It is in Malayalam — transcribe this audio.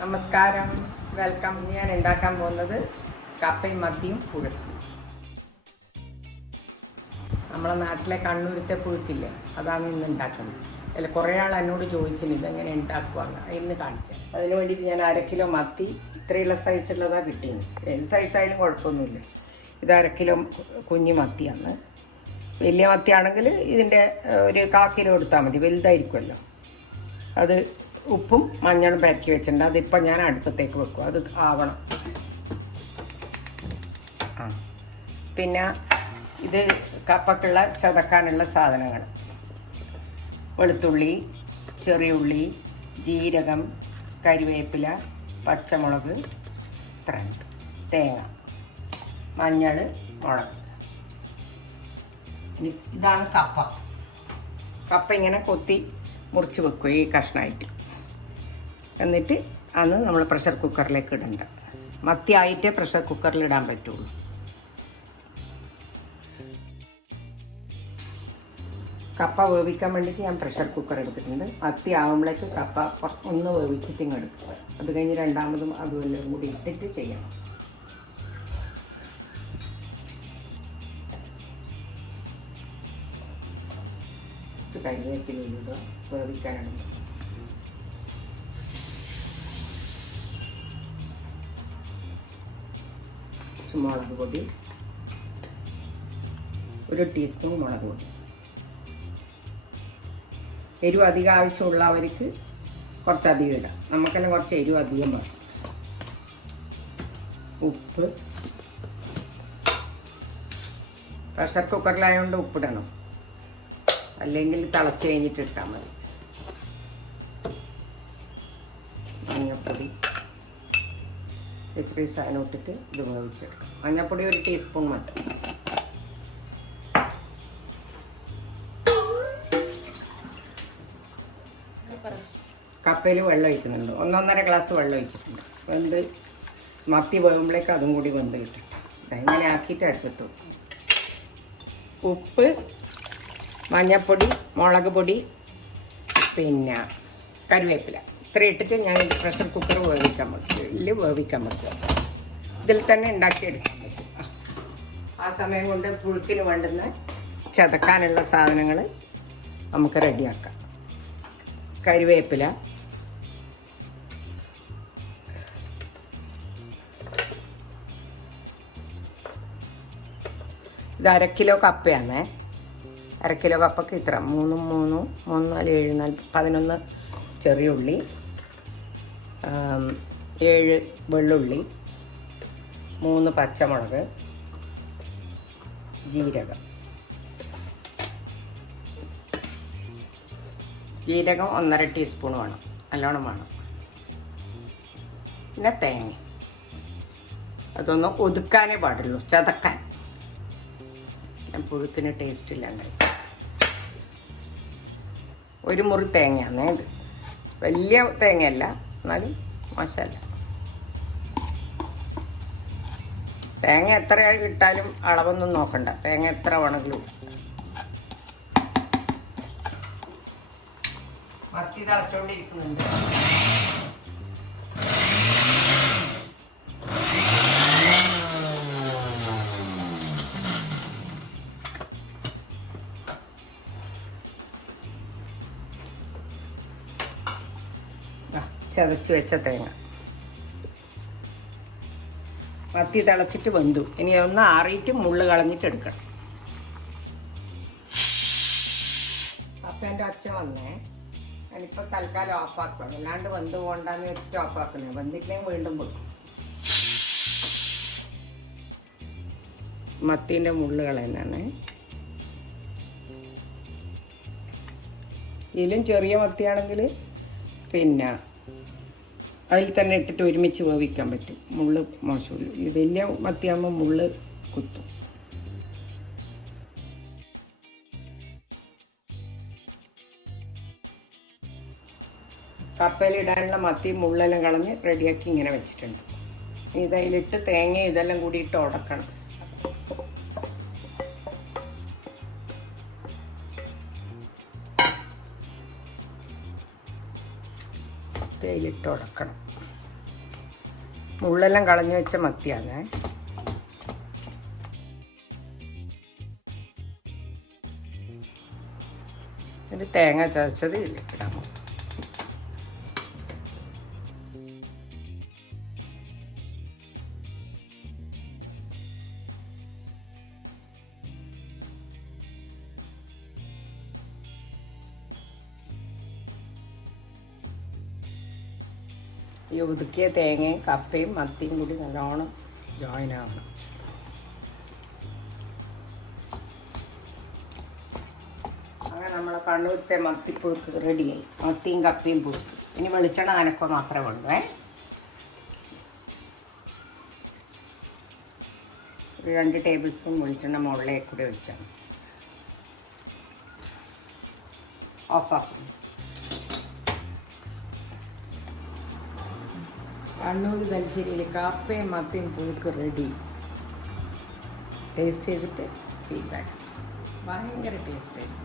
നമസ്കാരം, വെൽക്കം. ഞാൻ ഉണ്ടാക്കാൻ പോകുന്നത് കപ്പയും മത്തിയും പുഴുക്കും. നമ്മളെ നാട്ടിലെ കണ്ണൂരത്തെ പുഴുക്കില്ലേ, അതാണ് ഇന്ന് ഉണ്ടാക്കുന്നത്. അതിൽ കുറേ ആൾ എന്നോട് ചോദിച്ചിന് ഇതെങ്ങനെ ഉണ്ടാക്കുവാന്ന്. ഇന്ന് കാണിച്ചത് അതിന് വേണ്ടിയിട്ട് ഞാൻ 1/2 കിലോ മത്തി, ഇത്രയുള്ള സൈസുള്ളതാണ് കിട്ടിയത്. ഏത് സൈസായാലും കുഴപ്പമൊന്നുമില്ല. ഇത് 1/2 കിലോ കുഞ്ഞു മത്തിയാണ്. വലിയ മത്തിയാണെങ്കിൽ ഇതിൻ്റെ ഒരു 1/4 കിലോ എടുത്താൽ മതി, വലുതായിരിക്കുമല്ലോ. അത് ഉപ്പും മഞ്ഞളും പരക്കി വെച്ചിട്ടുണ്ട്. അതിപ്പോൾ ഞാൻ അടുപ്പത്തേക്ക് വെക്കും, അത് ആവണം. പിന്നെ ഇത് കപ്പക്കുള്ള ചതക്കാനുള്ള സാധനങ്ങൾ: വെളുത്തുള്ളി, ചെറിയുള്ളി, ജീരകം, കരിവേപ്പില, പച്ചമുളക്, തേങ്ങ, മഞ്ഞൾ, മുളക്. ഇതാണ് കപ്പ ഇങ്ങനെ കൊത്തി മുറിച്ച് വെക്കുക ഈ കഷ്ണമായിട്ട്. എന്നിട്ട് അന്ന് നമ്മൾ പ്രഷർ കുക്കറിലേക്ക് ഇടണ്ട. മത്തി ആയിട്ടേ പ്രഷർ കുക്കറിൽ ഇടാൻ പറ്റുള്ളൂ. കപ്പ വേവിക്കാൻ വേണ്ടിയിട്ട് ഞാൻ പ്രഷർ കുക്കർ എടുത്തിട്ടുണ്ട്. മത്തി ആവുമ്പോഴേക്ക് കപ്പ ഒന്ന് വേവിച്ചിട്ട് ഇങ്ങ് എടുക്കുക. അത് കഴിഞ്ഞ് രണ്ടാമതും അതുമെല്ലാം കൂടി ഇട്ടിട്ട് ചെയ്യണം. കരിവേപ്പില വേവിക്കാനാണ്. മുളക് പൊടി, 1 ടീസ്പൂൺ മുളക് പൊടി. എരിവ് അധികം ആവശ്യമുള്ളവർക്ക് കുറച്ചധികം ഇടാം. നമുക്കെല്ലാം കുറച്ച് എരിവ് അധികം വേണം. ഉപ്പ്, പ്രഷർ കുക്കറിലായതുകൊണ്ട് ഉപ്പിടണം, അല്ലെങ്കിൽ തിളച്ച് കഴിഞ്ഞിട്ട് ഇട്ടാൽ മതി. മഞ്ഞൾപ്പൊടി, ഇത്രയും സാധനം ഇട്ടിട്ട് ഇത് വേവിച്ചെടുക്കാം. മഞ്ഞൾപ്പൊടി 1 ടീസ്പൂൺ മതി. കപ്പയിൽ വെള്ളം ഒഴിക്കുന്നുണ്ട്. 1.5 ഗ്ലാസ് വെള്ളം ഒഴിച്ചിട്ടുണ്ട്. വെന്ത് മത്തി വേകുമ്പോഴേക്ക് അതും കൂടി വെന്ത് കിട്ടിട്ട് ഇങ്ങനെ ആക്കിയിട്ട് അടുപ്പത്ത് വെക്കും. ഉപ്പ്, മഞ്ഞൾപ്പൊടി, മുളക് പൊടി, പിന്നെ കറിവേപ്പില, ഇത്ര ഇട്ടിട്ട് ഞാൻ പ്രഷർ കുക്കർ വേവിക്കാൻ വെക്കുക. ഇതിൽ തന്നെ ഉണ്ടാക്കിയെടുക്കാൻ പറ്റും. ആ സമയം കൊണ്ട് പുഴുക്കിന് വേണ്ടുന്ന ചതക്കാനുള്ള സാധനങ്ങൾ നമുക്ക് റെഡിയാക്കാം. കറിവേപ്പില, ഇത് 1/2 കിലോ കപ്പയാണ്. 1/2 കിലോ കപ്പക്ക് ഇത്ര 3 4 7 11 ചെറിയ ഉള്ളി, 7 വെള്ളുള്ളി, 3 പച്ചമുളക്, ജീരകം 1.5 ടീസ്പൂൺ വേണം, നല്ലോണം വേണം. പിന്നെ തേങ്ങ, അതൊന്നും ഒതുക്കാനേ പാടുള്ളൂ, ചതക്കാൻ. പുഴുക്കിന് ടേസ്റ്റ് ഇല്ലാണ്ടായി. 1 മുറി തേങ്ങയാണ് ഇത്. വലിയ തേങ്ങയല്ല, എന്നാലും മോശമല്ല. തേങ്ങ എത്ര ഇട്ടാലും അളവൊന്നും നോക്കണ്ട, തേങ്ങ എത്ര വേണമെങ്കിലും. മത്തി തിളച്ചോണ്ടിരിക്കുന്നുണ്ട്. ചതച്ച് വെച്ച തേങ്ങ, മത്തി തിളച്ചിട്ട് വെന്തു. ഇനി ഒന്ന് ആറിയിട്ട് മുള്ള് കളഞ്ഞിട്ട് എടുക്കണം. അപ്പം എൻ്റെ അച്ഛൻ വന്നേ, ഞാനിപ്പോൾ തൽക്കാലം ഓഫാക്കണം. അല്ലാണ്ട് വെന്ത് പോകണ്ടെന്ന് വെച്ചിട്ട് ഓഫാക്കണേ. വെന്തിട്ടില്ലെങ്കിൽ വീണ്ടും വെക്കും. മത്തീൻ്റെ മുള്ള് കളയുന്നതാണ്. ഇതിലും ചെറിയ മത്തിയാണെങ്കിൽ പിന്നെ അതിൽ തന്നെ ഇട്ടിട്ട് ഒരുമിച്ച് വേവിക്കാൻ പറ്റും. മുള്ള് മോശമില്ല. ഈ വലിയ മത്തിയാകുമ്പോൾ മുള്ള് കുത്തും. കപ്പയിലിടാനുള്ള മത്തി മുള്ളെല്ലാം കളഞ്ഞ് റെഡിയാക്കി ഇങ്ങനെ വെച്ചിട്ടുണ്ട്. ഇതതിലിട്ട് തേങ്ങ ഇതെല്ലാം കൂടി ഇട്ട് ഉടക്കണം. തേയിലിട്ട് ഉടക്കണം. മുള്ളെല്ലാം കളഞ്ഞു വെച്ച മത്തിയാണ്. ഒരു തേങ്ങ ചതച്ചത് ഇടാം. ഈ ഒതുക്കിയ തേങ്ങയും കപ്പയും മത്തിയും കൂടി നല്ലോണം ജോയിൻ ആവണം. അങ്ങനെ നമ്മളെ കണ്ണൂരത്തെ മത്തിപ്പുഴുക്ക് റെഡിയായി. മത്തിയും കപ്പയും പുഴുക്ക്. ഇനി വെളിച്ചെണ്ണ നനക്കുക മാത്രമേ ഉള്ളൂ. ഒരു 2 ടേബിൾ സ്പൂൺ വെളിച്ചെണ്ണ മുകളിലേക്ക് കൂടി ഒഴിച്ചാൽ ഓഫാക്കും. കണ്ണൂർ തലശ്ശേരിയിൽ കപ്പയും മത്തിയും പുഴുക്ക് റെഡി. ടേസ്റ്റ് ചെയ്തിട്ട് ഫീഡ്ബാക്ക്. ഭയങ്കര ടേസ്റ്റായിരുന്നു.